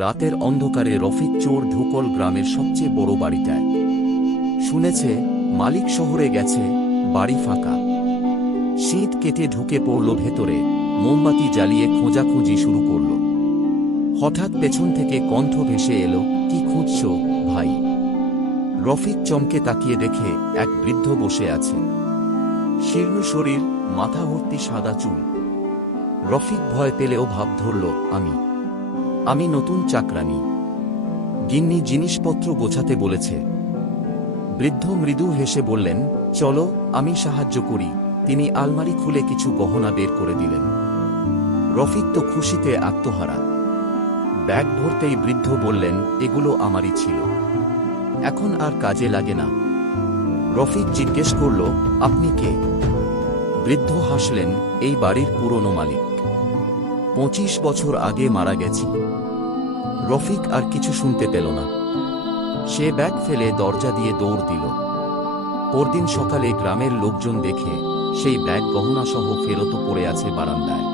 রাতের অন্ধকারে রফিক চোর ঢুকল গ্রামের সবচেয়ে বড় বাড়িটায়। শুনেছে মালিক শহরে গেছে, বাড়ি ফাঁকা। শীত কেটে ঢুকে পড়ল ভেতরে, মোমবাতি জ্বালিয়ে খোঁজাখুঁজি শুরু করল। হঠাৎ পেছন থেকে কণ্ঠ ভেসে এলো, কি খুঁজছ ভাই? রফিক চমকে তাকিয়ে দেখে এক বৃদ্ধ বসে আছে। শীর্ণ শরীর, মাথা ভর্তি সাদা চুল। রফিক ভয় পেলেও ভাব ধরল, আমি নতুন চাকরানী। গিন্নি জিনিসপত্র গোছাতে বলেছে। বৃদ্ধ মৃদু হেসে বললেন, চলো আমি সাহায্য করি। তিনি আলমারি খুলে কিছু গহনা বের করে দিলেন। রফিক তো খুশিতে আত্মহারা। ব্যাগ ভরতেই বৃদ্ধ বললেন, এগুলো আমারই ছিল, এখন আর কাজে লাগে না। রফিক জিজ্ঞেস করল, আপনি কে? বৃদ্ধ হাসলেন, এই বাড়ির পুরনো মালিক। 25 বছর আগে মারা গেছি। রফিক আর কিছু শুনতে পেল না। সে ব্যাগ ফেলে দরজা দিয়ে দৌড় দিল। পরদিন সকালে গ্রামের লোকজন দেখে সেই ব্যাগ গহনাসহ ফেরত পড়ে আছে বারান্দায়।